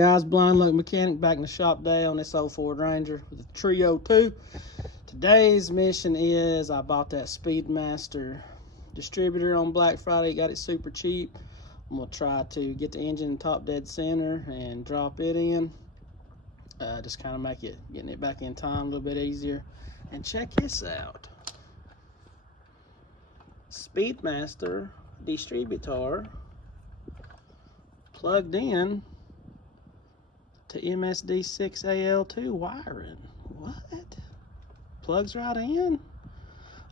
guys, Blind Luck Mechanic back in the shop today on this old Ford Ranger with the Trio 2. Today's mission is I bought that Speedmaster distributor on Black Friday, got it super cheap. I'm going to try to get the engine top dead center and drop it in. Just kind of make it, getting it back in time a little bit easier. And check this out. Speedmaster Distributor plugged in to MSD6AL2 wiring. What? Plugs right in?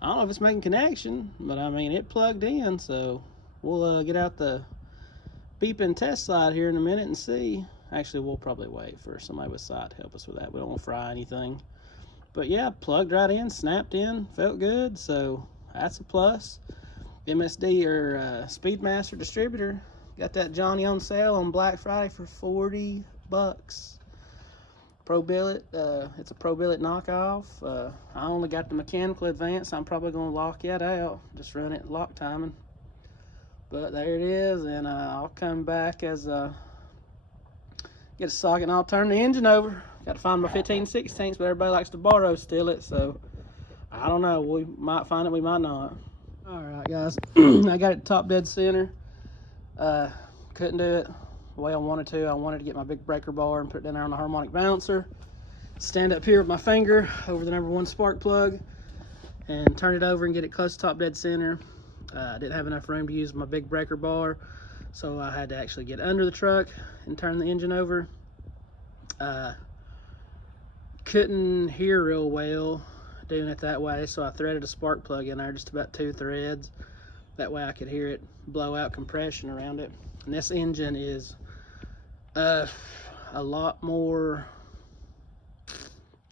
I don't know if it's making connection, but I mean it plugged in, so we'll get out the beeping test slide here in a minute and see. Actually, we'll probably wait for somebody with sight to help us with that. We don't want to fry anything. But yeah, plugged right in, snapped in, felt good, so that's a plus. MSD or Speedmaster distributor. Got that Johnny on sale on Black Friday for 40 bucks. Pro billet, it's a Pro billet knockoff. I only got the mechanical advance. I'm probably gonna lock that out, just run it lock timing. But there it is, and I'll come back as get a socket and I'll turn the engine over. Got to find my 15/16, but everybody likes to borrow steal it, so I don't know. We might find it, we might not. All right, guys, I got it top dead center. Couldn't do it the way I wanted to. I wanted to get my big breaker bar and put it down there on the harmonic bouncer, stand up here with my finger over the #1 spark plug and turn it over and get it close to top dead center. I didn't have enough room to use my big breaker bar, so I had to actually get under the truck and turn the engine over. Couldn't hear real well doing it that way, so I threaded a spark plug in there, just about 2 threads. That way I could hear it blow out compression around it. And this engine is a lot more,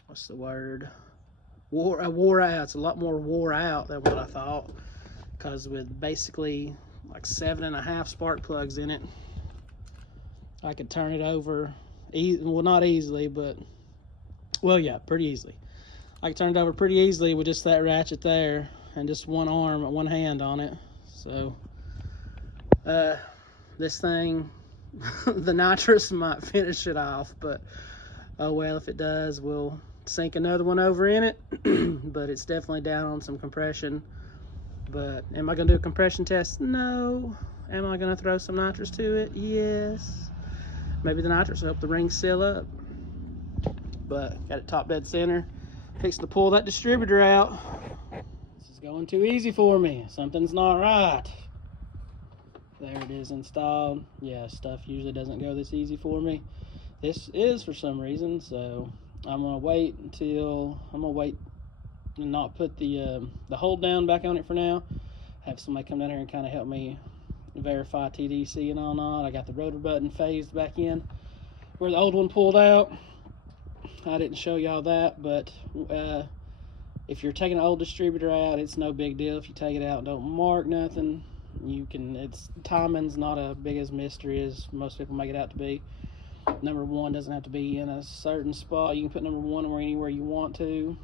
what's the word? Wore out. It's a lot more wore out than what I thought, because with basically like 7.5 spark plugs in it, I could turn it over, well, not easily, but, well, yeah, pretty easily. I could turn it over pretty easily with just that ratchet there and just one arm, one hand on it. So this thing, the nitrous might finish it off, but oh well, if it does, we'll sink another one over in it. But it's definitely down on some compression. But am I gonna do a compression test? No. Am I gonna throw some nitrous to it? Yes. Maybe the nitrous will help the ring seal up. But got it top dead center. Fixing to pull that distributor out. This is going too easy for me. Something's not right. There it is installed. Yeah, stuff usually doesn't go this easy for me. This is for some reason, so I'm gonna wait and not put the hold down back on it for now. Have somebody come down here and kind of help me verify TDC and all not. I got the rotor button phased back in where the old one pulled out. I didn't show y'all that, but if you're taking an old distributor out, it's no big deal. If you take it out and don't mark nothing, you can, timing's not as big as mystery as most people make it out to be. #1 doesn't have to be in a certain spot. You can put #1 anywhere you want to.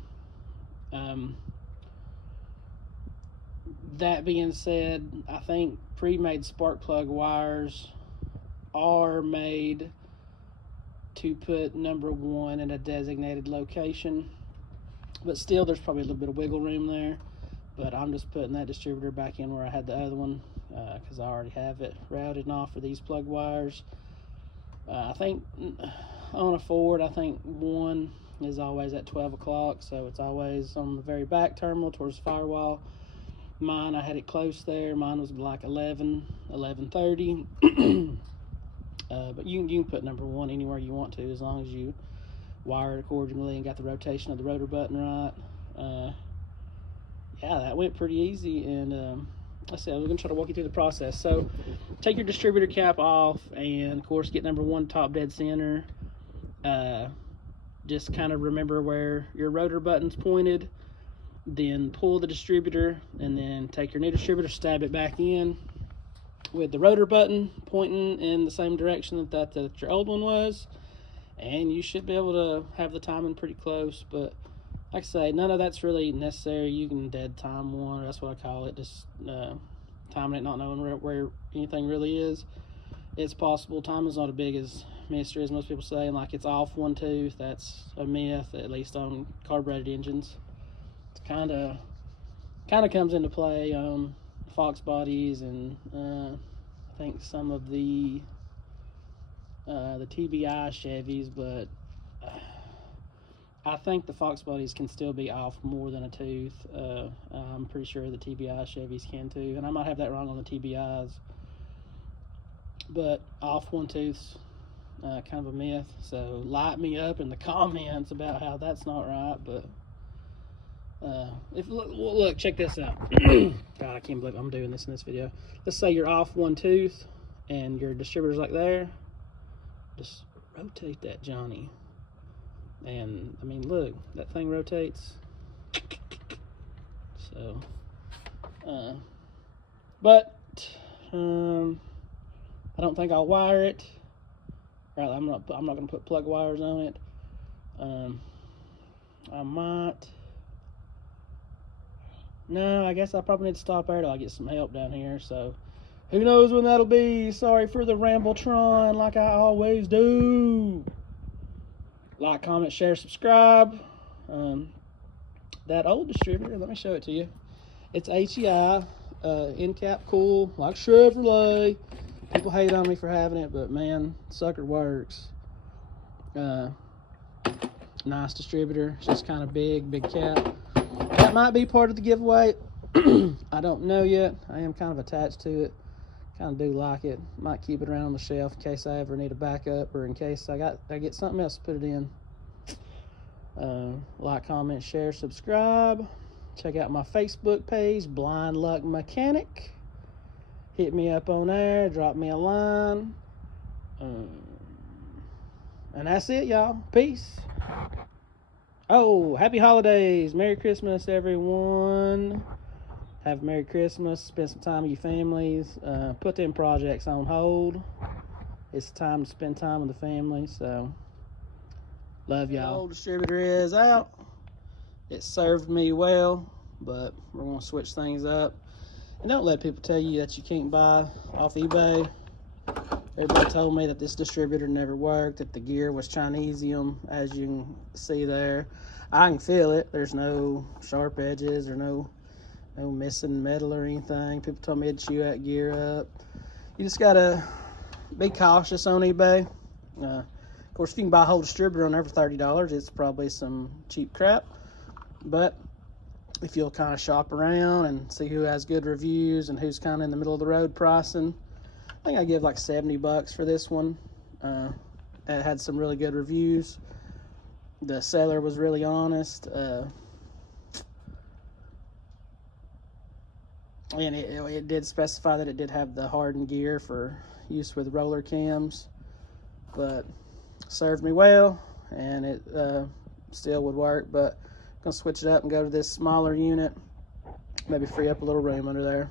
That being said, I think pre-made spark plug wires are made to put #1 in a designated location, but still there's probably a little bit of wiggle room there. But I'm just putting that distributor back in where I had the other one, because I already have it routed off for these plug wires. I think on a Ford, I think one is always at 12 o'clock, so it's always on the very back terminal towards the firewall. Mine, I had it close there. Mine was like 11:30. But you can put #1 anywhere you want to, as long as you wire it accordingly and got the rotation of the rotor button right. Yeah, that went pretty easy, and let's see, I'm going to try to walk you through the process. So take your distributor cap off, and of course get #1 top dead center. Just kind of remember where your rotor button's pointed, then pull the distributor, and then take your new distributor, stab it back in with the rotor button pointing in the same direction that your old one was, and you should be able to have the timing pretty close. But like I say, none of that's really necessary. You can dead time one, or that's what I call it, just timing it, not knowing where anything really is. It's possible. Time is not as big as mystery, as most people say, and like it's off one tooth. That's a myth, at least on carbureted engines. It's kind of comes into play on Fox bodies and I think some of the TBI Chevys, but I think the Fox bodies can still be off more than a tooth. I'm pretty sure the TBI Chevys can too, and I might have that wrong on the TBIs. But off one tooth's kind of a myth. So light me up in the comments about how that's not right. But look, check this out. God, I can't believe I'm doing this in this video. Let's say you're off one tooth and your distributor's like there. Just rotate that Johnny. And I mean, look, that thing rotates. So, but I don't think I'll wire it. Right, I'm not gonna put plug wires on it. I might. No, I guess I probably need to stop there till I get some help down here. So, who knows when that'll be? Sorry for the Rambletron, like I always do. Like, comment, share, subscribe. That old distributor, let me show it to you. It's HEI, end cap cool, like Chevrolet. People hate on me for having it, but man, sucker works. Nice distributor. It's just kind of big cap. That might be part of the giveaway. I don't know yet. I am kind of attached to it. Kind of do like it. Might keep it around on the shelf in case I ever need a backup, or in case I get something else to put it in. Like, comment, share, subscribe. Check out my Facebook page, Blind Luck Mechanic. Hit me up on there. Drop me a line. And that's it, y'all. Peace. Oh, happy holidays. Merry Christmas, everyone. Have a Merry Christmas. Spend some time with your families. Put them projects on hold. It's time to spend time with the family. So, love y'all. The old distributor is out. It served me well, but we're going to switch things up. And don't let people tell you that you can't buy off eBay. Everybody told me that this distributor never worked, that the gear was Chinesium, as you can see there. I can feel it. There's no sharp edges or no missing metal or anything. People told me to chew that gear up. You just gotta be cautious on eBay. Of course, if you can buy a whole distributor on there for $30, it's probably some cheap crap. But if you'll kind of shop around and see who has good reviews and who's kind of in the middle of the road pricing, I think I give like $70 for this one. It had some really good reviews. The seller was really honest. And it did specify that it did have the hardened gear for use with roller cams, but served me well, and it still would work. But I'm gonna switch it up and go to this smaller unit, maybe free up a little room under there.